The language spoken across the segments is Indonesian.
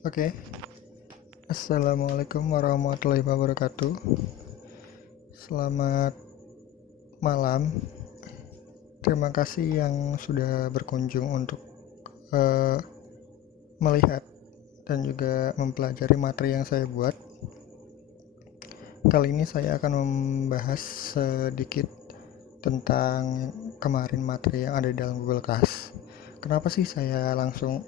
Oke, Assalamualaikum warahmatullahi wabarakatuh. Selamat malam. Terima kasih yang sudah berkunjung untuk eh, melihat dan juga mempelajari materi yang saya buat. Kali ini saya akan membahas sedikit tentang kemarin materi yang ada di dalam Google Class. Kenapa sih saya langsung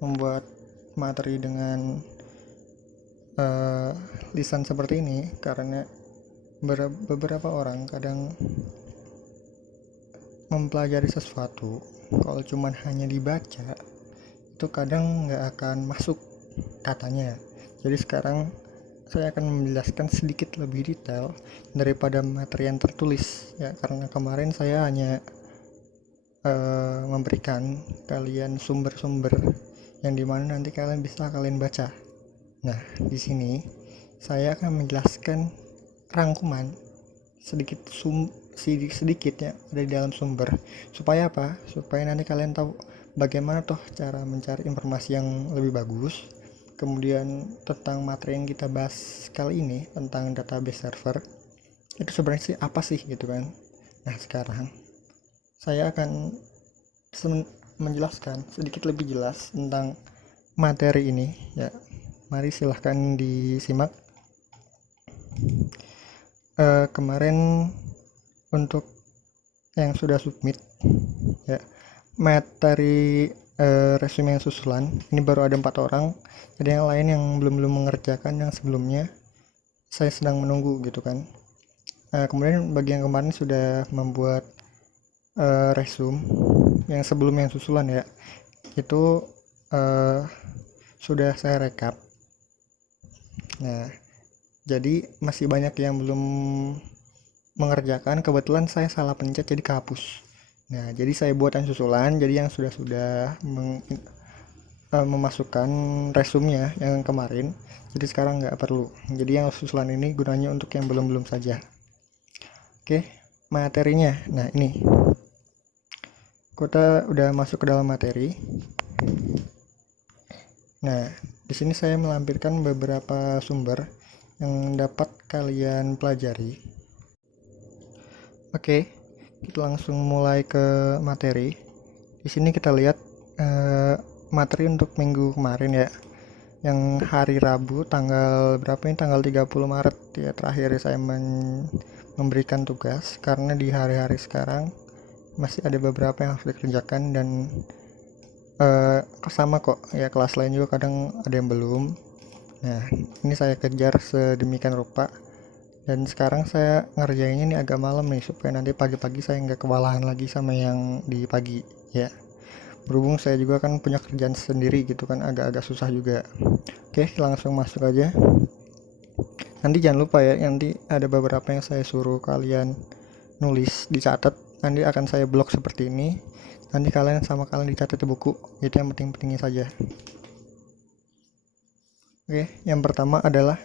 membuat materi dengan uh, lisan seperti ini? Karena beberapa orang kadang mempelajari sesuatu kalau cuman hanya dibaca itu kadang nggak akan masuk katanya. Jadi sekarang saya akan menjelaskan sedikit lebih detail daripada materi yang tertulis ya, karena kemarin saya hanya memberikan kalian sumber-sumber yang dimana nanti kalian baca. Nah, di sini saya akan menjelaskan rangkuman sedikit ya ada di dalam sumber. Supaya apa? Supaya nanti kalian tahu bagaimana toh cara mencari informasi yang lebih bagus. Kemudian tentang materi yang kita bahas kali ini tentang database server, itu sebenarnya sih apa sih gitu kan. Nah, sekarang saya akan menjelaskan sedikit lebih jelas tentang materi ini ya. Mari silahkan disimak. Kemarin untuk yang sudah submit ya materi resume yang susulan ini baru ada 4 orang, jadi yang lain yang belum mengerjakan yang sebelumnya saya sedang menunggu gitu kan. Kemudian bagi yang kemarin sudah membuat resume yang sebelum yang susulan ya, itu sudah saya rekap. Nah, jadi masih banyak yang belum mengerjakan. Kebetulan saya salah pencet jadi kehapus. Nah, jadi saya buat yang susulan, jadi yang sudah memasukkan resumenya yang kemarin, jadi sekarang nggak perlu. Jadi yang susulan ini gunanya untuk yang belum saja. Oke, materinya. Nah, ini kita udah masuk ke dalam materi. Nah, di sini saya melampirkan beberapa sumber yang dapat kalian pelajari. Oke, kita langsung mulai ke materi. Di sini kita lihat materi untuk minggu kemarin ya, yang hari Rabu tanggal berapa ini, tanggal 30 Maret ya, terakhir saya memberikan tugas, karena di hari-hari sekarang masih ada beberapa yang harus dikerjakan dan sama kok ya, kelas lain juga kadang ada yang belum. Nah, ini saya kejar sedemikian rupa dan sekarang saya ngerjainnya ini agak malam nih, supaya nanti pagi-pagi saya nggak kewalahan lagi sama yang di pagi ya. Berhubung saya juga kan punya kerjaan sendiri gitu kan, agak-agak susah juga. Oke, langsung masuk aja. Nanti jangan lupa ya, nanti ada beberapa yang saya suruh kalian nulis, dicatat. Nanti akan saya blok seperti ini. Nanti kalian dicatat di buku. Itu yang penting-pentingnya saja. Oke, yang pertama adalah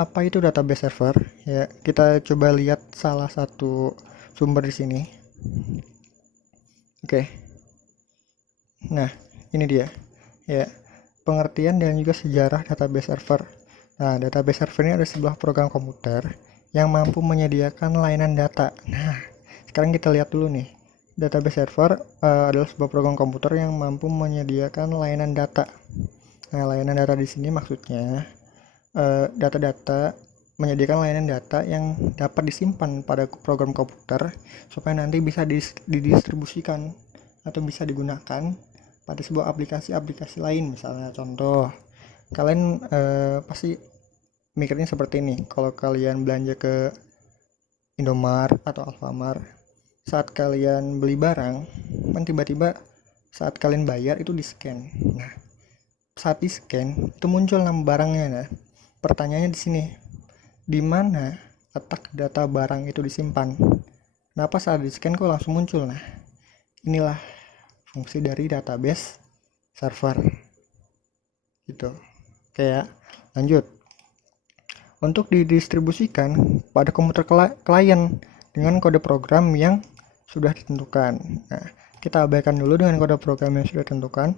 apa itu database server? Ya, kita coba lihat salah satu sumber di sini. Oke. Nah, ini dia. Ya, pengertian dan juga sejarah database server. Nah, database server ini adalah sebuah program komputer yang mampu menyediakan layanan data. Nah, sekarang kita lihat dulu nih. Database server adalah sebuah program komputer yang mampu menyediakan layanan data. Nah, layanan data di sini maksudnya data-data, menyediakan layanan data yang dapat disimpan pada program komputer supaya nanti bisa didistribusikan atau bisa digunakan pada sebuah aplikasi-aplikasi lain. Misalnya contoh, kalian pasti mikirnya seperti ini. Kalau kalian belanja ke Indomaret atau Alfamart, saat kalian beli barang, kan tiba-tiba saat kalian bayar itu di-scan. Nah, saat di-scan itu muncul nama barangnya. Nah, pertanyaannya di sini, di mana letak data barang itu disimpan? Kenapa saat di-scan kok langsung muncul? Nah, inilah fungsi dari database server. Gitu. Oke ya, lanjut. Untuk didistribusikan pada komputer klien dengan kode program yang sudah ditentukan. Nah, kita abaikan dulu dengan kode program yang sudah ditentukan.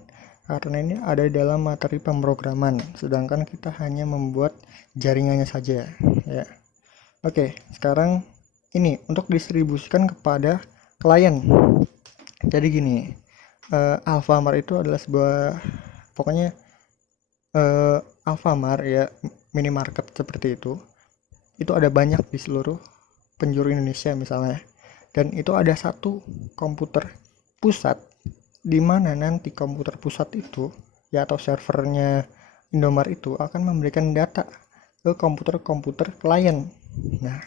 karena ini ada di dalam materi pemrograman, sedangkan kita hanya membuat jaringannya saja ya. Oke, sekarang ini untuk distribusikan kepada klien. Jadi gini, Alfamart itu adalah sebuah, pokoknya Alfamart ya, minimarket seperti itu ada banyak di seluruh penjuru Indonesia misalnya, dan itu ada satu komputer pusat di mana nanti komputer pusat itu ya, atau servernya Indomaret itu akan memberikan data ke komputer-komputer klien. Nah,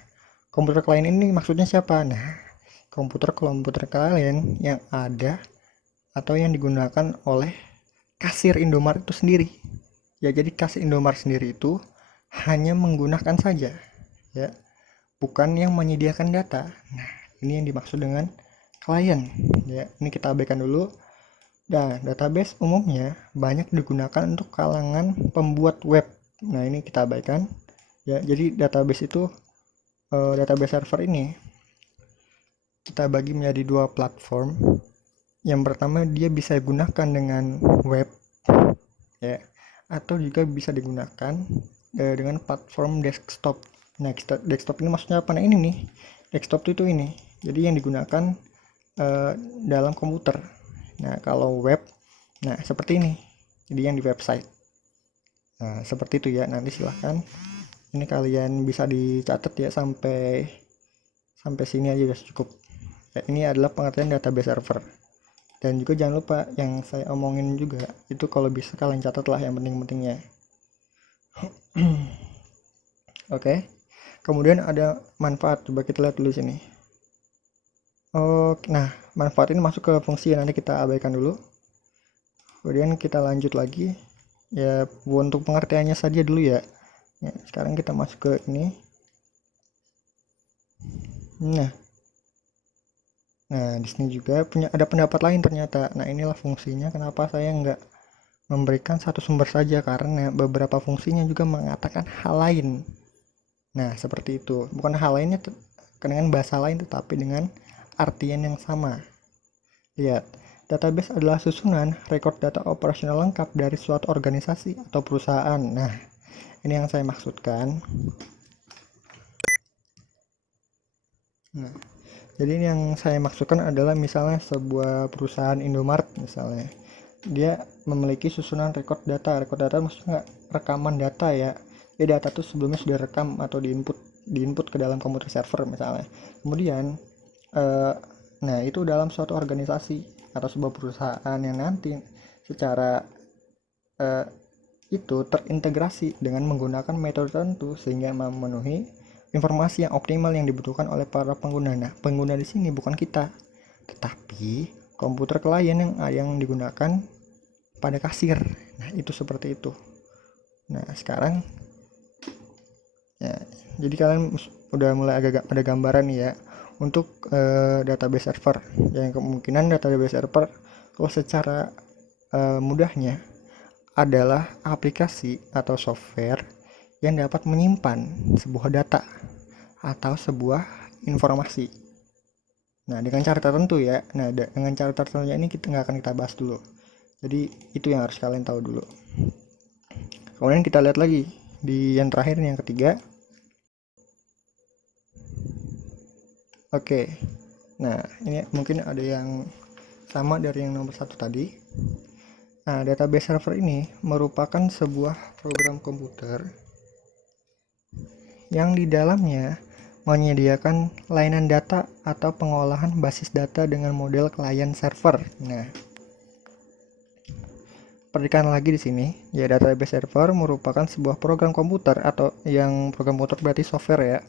komputer klien ini maksudnya siapa? Nah, komputer-komputer klien yang ada atau yang digunakan oleh kasir Indomaret itu sendiri. Ya, jadi kasir Indomaret sendiri itu hanya menggunakan saja ya, bukan yang menyediakan data. Nah, ini yang dimaksud dengan klien ya. Ini kita abaikan dulu. Nah, database umumnya banyak digunakan untuk kalangan pembuat web. Nah, ini kita abaikan ya. Jadi database itu, database server ini kita bagi menjadi dua platform. Yang pertama, dia bisa digunakan dengan web ya, atau juga bisa digunakan dengan platform desktop. Nah, desktop ini maksudnya apa? Nah, ini nih, desktop itu ini. Jadi yang digunakan dalam komputer. Nah, kalau web, nah seperti ini. Jadi yang di website. Nah, seperti itu ya. Nanti silahkan. Ini kalian bisa dicatat ya, sampai sini aja udah cukup. Ya, ini adalah pengertian database server. Dan juga jangan lupa yang saya omongin juga, itu kalau bisa kalian catat lah yang penting-pentingnya. Oke. Kemudian ada manfaat. Coba kita lihat dulu sini. Nah, manfaat ini masuk ke fungsi yang nanti kita abaikan dulu. Kemudian kita lanjut lagi. Ya, untuk pengertiannya saja dulu ya. Ya, sekarang kita masuk ke ini. Nah, di sini juga ada pendapat lain ternyata. Nah, inilah fungsinya kenapa saya nggak memberikan satu sumber saja, karena beberapa fungsinya juga mengatakan hal lain. Nah, seperti itu. Bukan hal lainnya dengan bahasa lain, tetapi dengan artian yang sama. Lihat, database adalah susunan rekod data operasional lengkap dari suatu organisasi atau perusahaan. Nah, ini yang saya maksudkan. Nah, jadi ini yang saya maksudkan adalah misalnya sebuah perusahaan Indomaret misalnya. Dia memiliki susunan rekod data. Rekod data maksudnya rekaman data ya. Jadi data itu sebelumnya sudah rekam atau diinput ke dalam komputer server misalnya. Kemudian nah, itu dalam suatu organisasi atau sebuah perusahaan yang nanti secara itu terintegrasi dengan menggunakan metode tertentu sehingga memenuhi informasi yang optimal yang dibutuhkan oleh para pengguna. Nah, pengguna di sini bukan kita, tetapi komputer klien yang digunakan pada kasir. Nah, itu seperti itu. Nah, sekarang ya, jadi kalian udah mulai agak ada gambaran nih ya untuk database server. Yang kemungkinan database server kalau secara mudahnya adalah aplikasi atau software yang dapat menyimpan sebuah data atau sebuah informasi. Nah, dengan cara tertentu ya. Nah, dengan cara tertentunya ini kita nggak akan kita bahas dulu. Jadi itu yang harus kalian tahu dulu. Kemudian kita lihat lagi di yang terakhir, yang ketiga. Oke, nah ini mungkin ada yang sama dari yang nomor satu tadi. Nah, database server ini merupakan sebuah program komputer yang di dalamnya menyediakan layanan data atau pengolahan basis data dengan model client server. Nah, perhatikan lagi di sini, ya, database server merupakan sebuah program komputer, atau yang program komputer berarti software ya.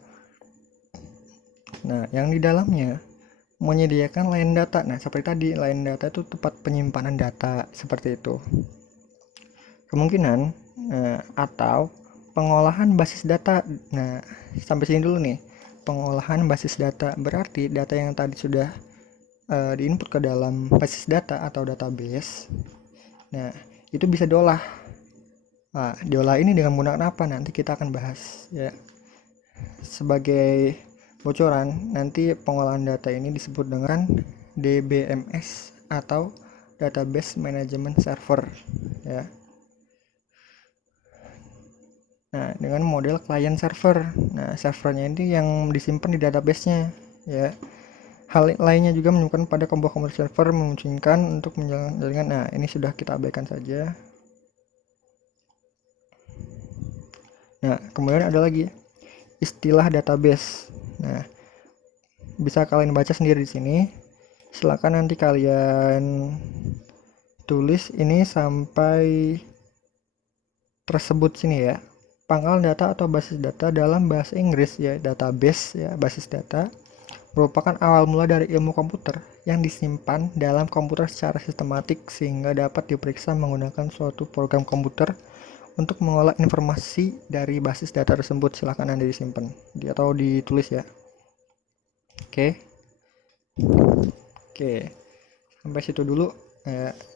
Nah, yang di dalamnya menyediakan layanan data. Nah, seperti tadi, layanan data itu tempat penyimpanan data, seperti itu. Kemungkinan atau pengolahan basis data. Nah, sampai sini dulu nih. Pengolahan basis data berarti data yang tadi sudah diinput ke dalam basis data atau database. Nah, itu bisa diolah. Nah, diolah ini dengan menggunakan apa? Nanti kita akan bahas ya. Sebagai bocoran, nanti pengolahan data ini disebut dengan DBMS atau database management server ya. Nah, dengan model client server. Nah, servernya ini yang disimpan di database-nya ya. Hal lainnya juga menyebutkan pada komputer server memungkinkan untuk menjalankan. Nah, ini sudah kita abaikan saja. Nah, kemudian ada lagi istilah database. Nah, bisa kalian baca sendiri di sini. Silakan nanti kalian tulis ini sampai tersebut sini ya. Pangkal data atau basis data dalam bahasa Inggris ya, database ya, basis data merupakan awal mula dari ilmu komputer yang disimpan dalam komputer secara sistematik sehingga dapat diperiksa menggunakan suatu program komputer untuk mengolah informasi dari basis data tersebut. Silahkan Anda disimpan atau ditulis ya. Oke. Oke. Sampai situ dulu.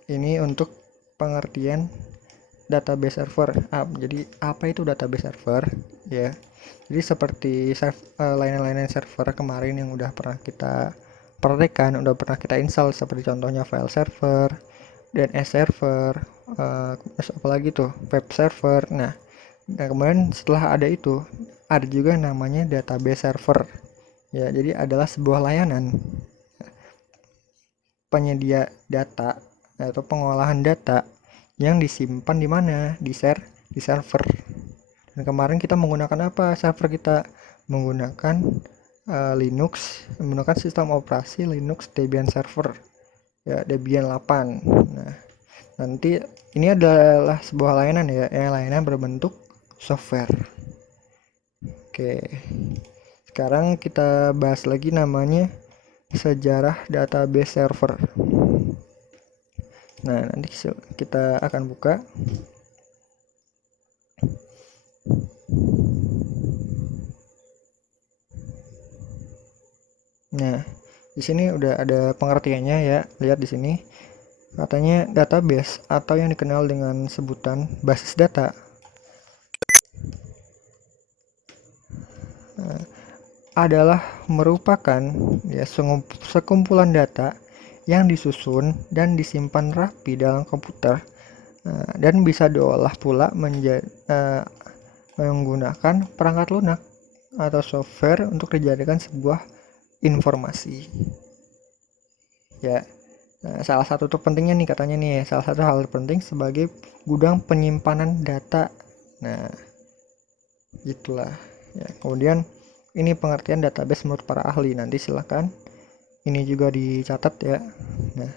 Ini untuk pengertian database server. Jadi apa itu database server ya? Jadi seperti layanan-layanan server kemarin yang udah pernah kita praktekkan, udah pernah kita install, seperti contohnya file server, DNS server, terus apa lagi tuh, web server. Nah, kemudian setelah ada itu, ada juga namanya database server. Ya, jadi adalah sebuah layanan penyedia data atau pengolahan data yang disimpan di mana? Di server. Dan kemarin kita menggunakan apa? Server kita menggunakan Linux, menggunakan sistem operasi Linux Debian server. Ya, Debian 8. Nah, nanti ini adalah sebuah layanan ya, layanan berbentuk software. Oke. Sekarang kita bahas lagi namanya sejarah database server. Nah, nanti kita akan buka. Nah, di sini udah ada pengertiannya ya. Lihat di sini. Katanya database atau yang dikenal dengan sebutan basis data adalah merupakan ya sekumpulan data yang disusun dan disimpan rapi dalam komputer dan bisa diolah pula menggunakan perangkat lunak atau software untuk dijadikan sebuah informasi ya. Salah satu terpentingnya nih katanya nih, salah satu hal terpenting sebagai gudang penyimpanan data. Nah, itulah ya. Kemudian ini pengertian database menurut para ahli. Nanti silakan ini juga dicatat ya. Nah,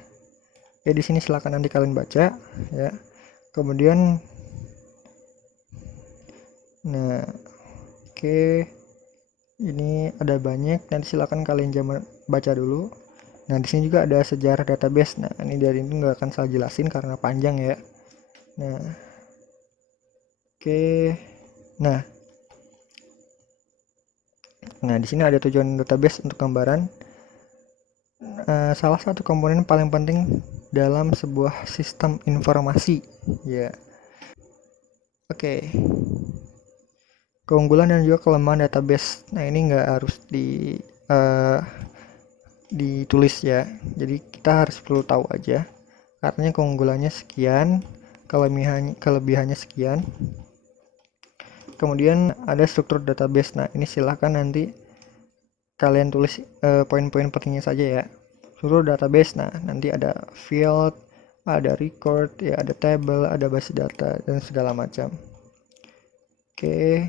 ya di sini silakan nanti kalian baca ya. Kemudian nah, oke. Ini ada banyak, nanti silakan kalian baca dulu. Nah, di sini juga ada sejarah database. Nah, ini dari ini nggak akan saya jelasin karena panjang ya. Nah, oke. Nah, di sini ada tujuan database untuk gambaran. Salah satu komponen paling penting dalam sebuah sistem informasi ya. Oke. Keunggulan dan juga kelemahan database. Nah, ini nggak harus ditulis ya. Jadi kita harus perlu tahu aja. Artinya keunggulannya sekian, kelebihannya sekian. Kemudian ada struktur database. Nah, ini silahkan nanti kalian tulis poin-poin pentingnya saja ya. Struktur database. Nah, nanti ada field, ada record, ya ada table, ada basis data dan segala macam. Oke,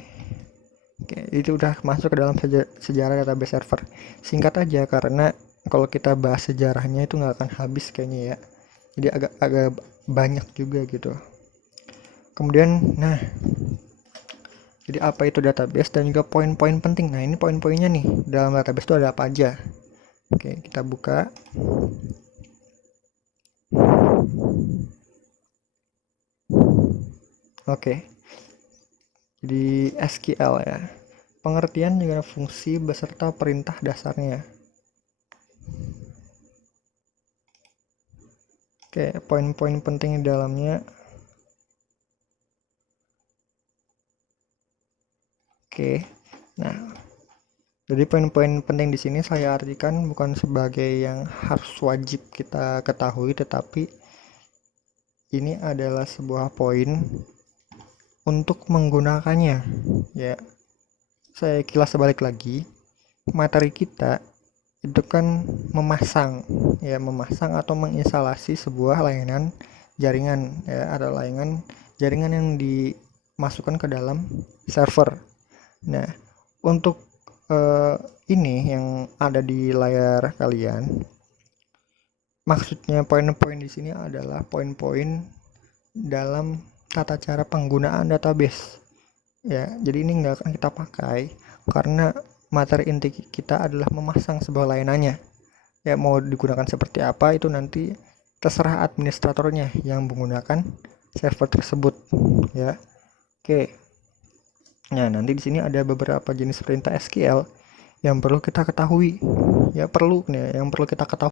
itu udah masuk ke dalam sejarah database server. Singkat aja karena kalau kita bahas sejarahnya itu nggak akan habis kayaknya ya. Jadi agak banyak juga gitu. Kemudian, nah, jadi apa itu database dan juga poin-poin penting. Nah, ini poin-poinnya nih. Dalam database itu ada apa aja? Oke, kita buka. Oke. Jadi SQL ya. Pengertian juga fungsi beserta perintah dasarnya. Oke, poin-poin penting di dalamnya. Oke. Nah, jadi poin-poin penting di sini saya artikan bukan sebagai yang harus wajib kita ketahui, tetapi ini adalah sebuah poin untuk menggunakannya. Ya, saya kilas balik lagi. Materi kita itu kan memasang atau menginstalasi sebuah layanan jaringan, ya, ada jaringan yang dimasukkan ke dalam server. Nah, untuk ini yang ada di layar kalian, maksudnya poin-poin di sini adalah poin-poin dalam tata cara penggunaan database. Ya, jadi ini nggak akan kita pakai karena materi inti kita adalah memasang sebuah layanannya. Ya, mau digunakan seperti apa itu nanti terserah administratornya yang menggunakan server tersebut, ya. Oke. Nah, nanti di sini ada beberapa jenis perintah SQL yang perlu kita ketahui. Ya, yang perlu kita ketahui